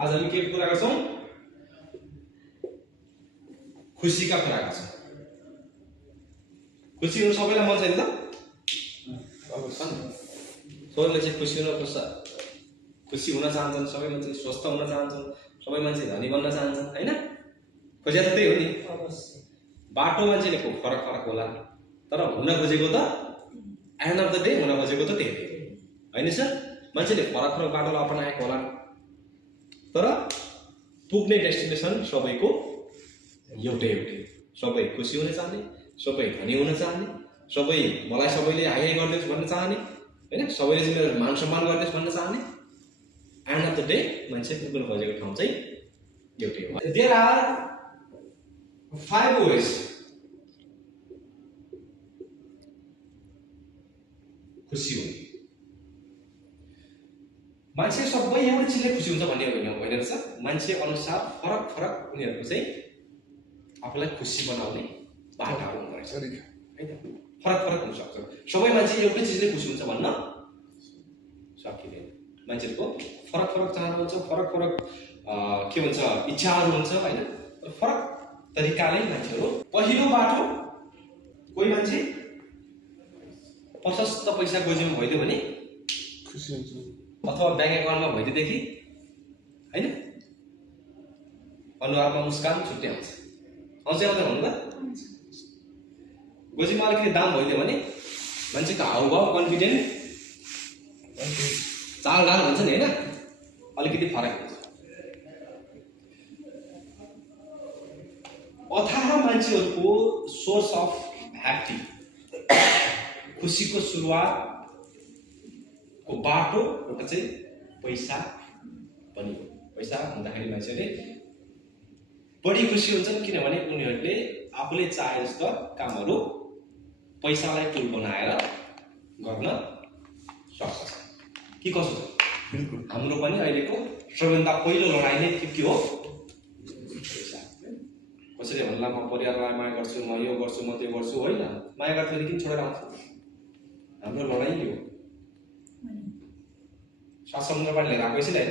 आज हामी के कुरा गर्छौं खुसीका कुरा गर्छौं खुसी हुनु सबैलाई मन छैन त सबैले चाहिँ खुसी हुन चाहन्छन् सबै मान्छे स्वस्थ हुन चाहन्छन् सबै मान्छे धनी बन्न चाहन्छन् हैन खोजे त त्यही हो नि बाटो मान्छेले फरक फरक होला तर हुन खोजेको त एन्ड अफ द डे हुन खोजेको त त्यही हैन सर मान्छेले फरक फरक बाटोलाई अपनाएको होला तर पुग्ने डेस्टिनेसन सबैको एउटै सबै खुसी हुन चाहने सबै धनी हुन चाहने सबै मलाई सबैले हाई हाई गर्दियोस् भन्न चाहने हैन सबैले चाहिँ मेरो मान सम्मान गर्दियोस् भन्न चाहने एन्ड अफ द डे मान्छे पुग्न खोजेको ठाउँ चाहिँ एउटै हो देयर आर 5 ways खुसी हुने मान्छे सबै एउटै चिजले खुसी हुन्छ भन्ने होइन रहेछ मान्छे अनुसार फरक फरक उनीहरुको चाहिँ आफूलाई खुसी बनाउने बाटाहरू हुँदो रहेछ हैन फरक फरक हुन सक्छ सबै मान्छे एउटै चिजले खुसी हुन्छ भन्न सकिँदैन मान्छेको फरक फरक चाहना हुन्छ फरक फरक के भन्छ इच्छाहरू हुन्छ हैन फरक तरिकाले मान्छेहरू पहिलो बाटो कोही मान्छे प्रशस्त पैसा गोजीमा भइदियो भने खुसी हुन्छ अथवा ब्याङ्क एकाउन्टमा भइदिएदेखि हैन अनुहारमा मुस्कान छुट्टै आउँछ आउँछ आउँदैन भन्नु त गोजीमा अलिकति दाम भइदियो भने मान्छेको हाउभाव कन्फिडेन्ट चाल डाल हुन्छ नि हैन अलिकति फरक हुन्छ अथाह मान्छेहरूको सोर्स अफ ह्याप्पी खुसीको सुरुवात को बाटो एउटा चाहिँ पैसा पनि हो पैसा हुँदाखेरि मान्छेले बढी खुसी हुन्छन् किनभने उनीहरूले आफूले चाहे जस्तो कामहरू पैसालाई टुल बनाएर गर्न सक्छ कि कसो छ बिल्कुल हाम्रो पनि अहिलेको सबैभन्दा पहिलो लडाई नै के हो पैसा कसैले भन्ला म परिवारलाई माया गर्छु म यो गर्छु म त्यो गर्छु होइन माया गर्दाखेरि किन छोडेर आउँछ हाम्रो लडाई यो शासनबाट लिएर आएको यसैले हैन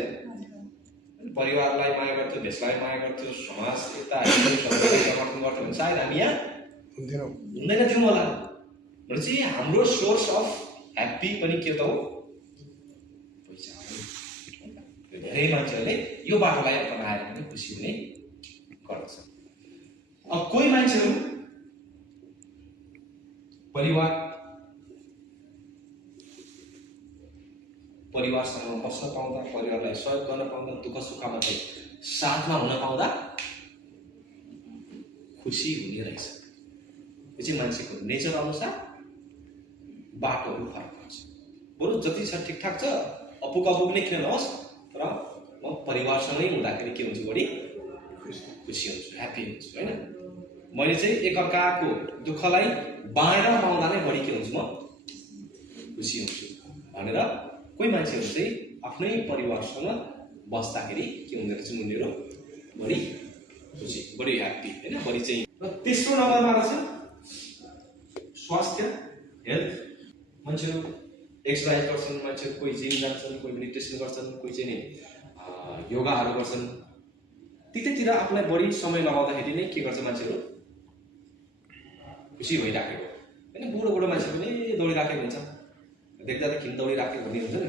परिवारलाई माया गर्छु देशलाई माया गर्छु समाज एकता समर्थन गर्छु भने सायद हामी यहाँ हुँदैन थियौँ होला भनेपछि हाम्रो सोर्स अफ ह्याप्पी पनि के त हो पैसा धेरै मान्छेहरूले यो बाटोलाई अपनाएर पनि खुसी हुने गर्दछ अब कोही मान्छेहरू परिवारसँग बस्न पाउँदा परिवारलाई सहयोग गर्न पाउँदा दुःख सुखमा चाहिँ साथमा हुन पाउँदा खुसी हुने रहेछ यो चाहिँ मान्छेको नेचर अनुसार बाटोहरू फरक हुन्छ बरु जति छ ठिकठाक छ अपुग नै किन नहोस् तर म परिवारसँगै हुँदाखेरि के हुन्छु बढी खुसी हुन्छु ह्याप्पी हुन्छु हैन मैले चाहिँ एकअर्काको दुःखलाई बाँडेर पाउँदा नै बढी के हुन्छु म खुसी हुन्छु भनेर कोही मान्छेहरू चाहिँ आफ्नै परिवारसँग बस्दाखेरि के हुँदो रहेछ उनीहरू बढी खुसी बढी ह्याप्पी हैन बढी चाहिँ र तेस्रो नम्बरमा रहेछ स्वास्थ्य हेल्थ मान्छेहरू एक्सरसाइज गर्छन् मान्छेहरू कोही जिम जान्छन् कोही मेडिटेसन गर्छन् कोही चाहिँ नि योगाहरू गर्छन् त्यतैतिर आफूलाई बढी समय लगाउँदाखेरि नै के गर्छ मान्छेहरू खुसी भइराखेको हैन बुढो मान्छे पनि दौडिराखेको हुन्छ देख्दा त किन दौडिराखेको भन्ने हुन्छ नि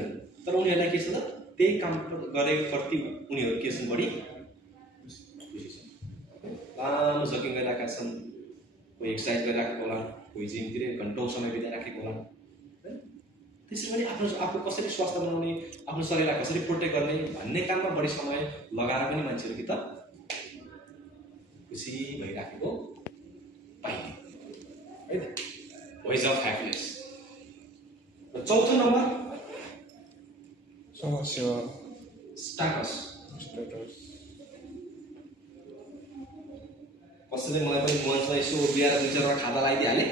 तर उनीहरूलाई के छ त त्यही काम गरेको प्रति उनीहरू के छन् बढी खुसी छन् लामो जगिङ गरिरहेका छन् कोही एक्सर्साइज गरिराखेको होला कोही जिमतिर घन्टौँ समय बिताइराखेको होला त्यसरी पनि आफू कसरी स्वास्थ्य बनाउने आफ्नो शरीरलाई कसरी प्रोटेक्ट गर्ने भन्ने काममा बढी समय लगाएर पनि मान्छेहरू कि त खुसी भइराखेको पाइने है त वेज अफ ह्याप्पिनेस र चौथो नम्बर समस्या स्ट्याटस कसैले मलाई पनि मञ्चमा यसो बिहार दुई चारवटा खाता लगाइदिइहाले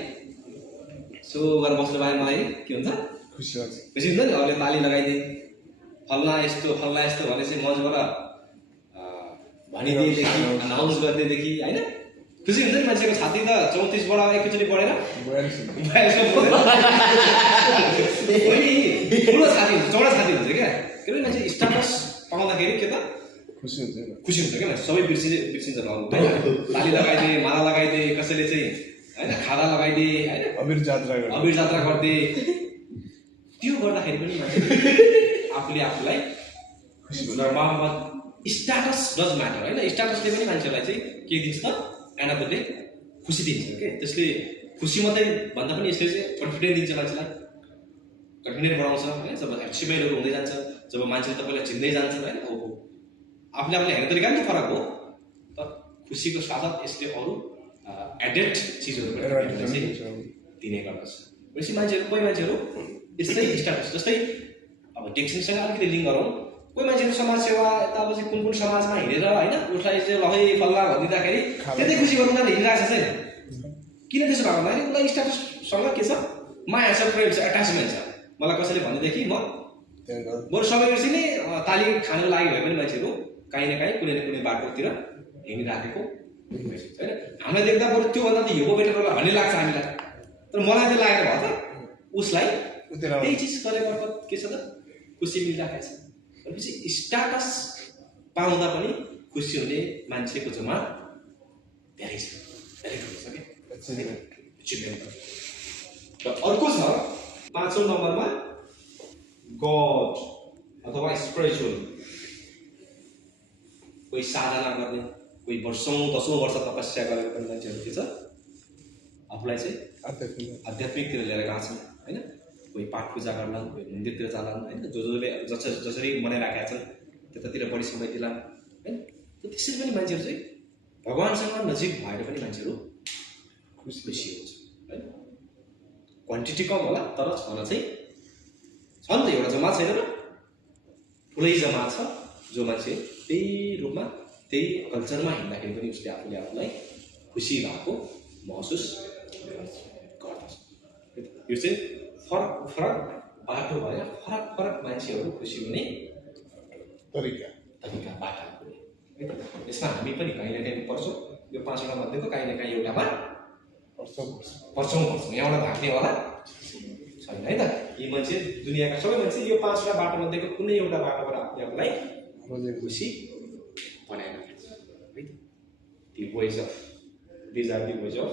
सो गरेर बस्नु पाए मलाई के हुन्छ खुसी लाग्छ खुसी हुन्छ नि अरूले ताली लगाइदिए फल्ना यस्तो भने चाहिँ मञ्चबाट भनिदिएदेखि अनाउन्स गरिदिएदेखि होइन खुसी हुन्छ नि मान्छेको छाती त 34बाट एकैचोटि बढेर 42 ठुलो छाती हुन्छ चौडा छाती हुन्छ क्या किनभने मान्छे स्ट्याटस पाउँदाखेरि के त खुसी हुन्छ नि। खुसी हुन्छ क्या मान्छे, सबै बिर्सिन्छ लगाउनु होइन। ताली लगाइदिए, माला लगाइदिए, कसैले चाहिँ होइन खादा लगाइदिए होइन, अबिर जात्रा गर्ने। अबिर जात्रा गरिदिए। त्यो गर्दाखेरि पनि मान्छे आफूले आफूलाई स्ट्याटस डज म्याटर होइन। स्ट्याटसले पनि मान्छेलाई चाहिँ के दिन्छ त, एन्ड अफ द डे खुसी दिन्छ के। त्यसले खुसी मात्रै भन्दा पनि यसले चाहिँ कन्फिडेन्ट दिन्छ मान्छेलाई, कन्फिडेन्ट बढाउँछ होइन। जब एचिभमेन्टहरू हुँदै जान्छ, जब मान्छेले तपाईँलाई चिन्दै जान्छ होइन, ओहो आफूले आफूले हेर्ने तरिका नि त फरक हो। तर खुसीको साथ यसले अरू एडेड चिजहरू पनि दिने गर्दछ। भनेपछि मान्छेहरू, कोही मान्छेहरू यस्तै स्ट्याटस, जस्तै अब डेक्सिनसँग अलिकति लिङ्क गरौँ। कोही मान्छेहरू समाज सेवा यता अब चाहिँ कुन कुन समाजमा हिँडेर होइन उसलाई चाहिँ लहै फल्ला भनिदिँदाखेरि त्यतै खुसी गर्नु उनीहरूले हिँडिरहेको छ छैन। किन त्यसो भएको भन्दाखेरि उसलाई स्ट्याटससँग के छ, माया छ, प्रेम छ, एट्याचमेन्ट छ। मलाई कसैले भनेदेखि म बरु समय बिर्सी नै ताली खानको लागि भए पनि मान्छेहरू काहीँ न काहीँ कुनै न कुनै बाटोतिर हिँडिराखेको होइन। हामीलाई देख्दा बरु त्योभन्दा त हिँड्नु बेटर होला भन्ने लाग्छ हामीलाई। तर मलाई त्यो लागेर भयो त उसलाई त्यही चिज गरे मार्फत के छ त खुसी मिलिरहेको छ। भनेपछि स्ट्याटस पाउँदा पनि खुसी हुने मान्छेको जमात धेरै छ, धेरै ठुलो छ क्या एचिभमेन्ट। र अर्को छ 5औं नम्बरमा गड अथवा स्पिरिचुअल। कोही साधना गर्ने, कोही वर्षौँ 10औं वर्ष तपस्या गरेर पनि मान्छेहरू के छ आफूलाई चाहिँ आध्यात्मिकतिर लिएर गएको छन् होइन। कोही पाठ पूजा गर्लान्, कोही मन्दिरतिर जालान् होइन। जसले जसरी मनाइराखेका छन् त्यतातिर बढी समय दिलान् होइन। त्यसरी पनि मान्छेहरू चाहिँ भगवान्सँग नजिक भएर पनि मान्छेहरू खुसी हुन्छ होइन। क्वान्टिटी कम होला तर छन चाहिँ छ नि त, एउटा जमात छैन र, ठुलै जमात छ जो मान्छे त्यही रूपमा त्यही कल्चरमा हिँड्दाखेरि पनि उसले आफूले आफूलाई खुसी भएको महसुस गर्दछ। यो चाहिँ फरक फरक बाटो भयो, फरक फरक मान्छेहरू खुसी हुने तरिका बाटा हुने। यसमा हामी पनि कहीँ न कहीँ पर्छौँ। यो 5वटा मध्येको कहीँ न कहीँ एउटामा पर्छौँ। यहाँबाट भाग्नेवाला छैन है त। यी मान्छे दुनियाँका सबै मान्छे यो 5वटा बाटो मध्येको कुनै एउटा बाटोबाट आफूले आफूलाई खुसी बनाइरहेको छ है त। The ways of, these are the ways of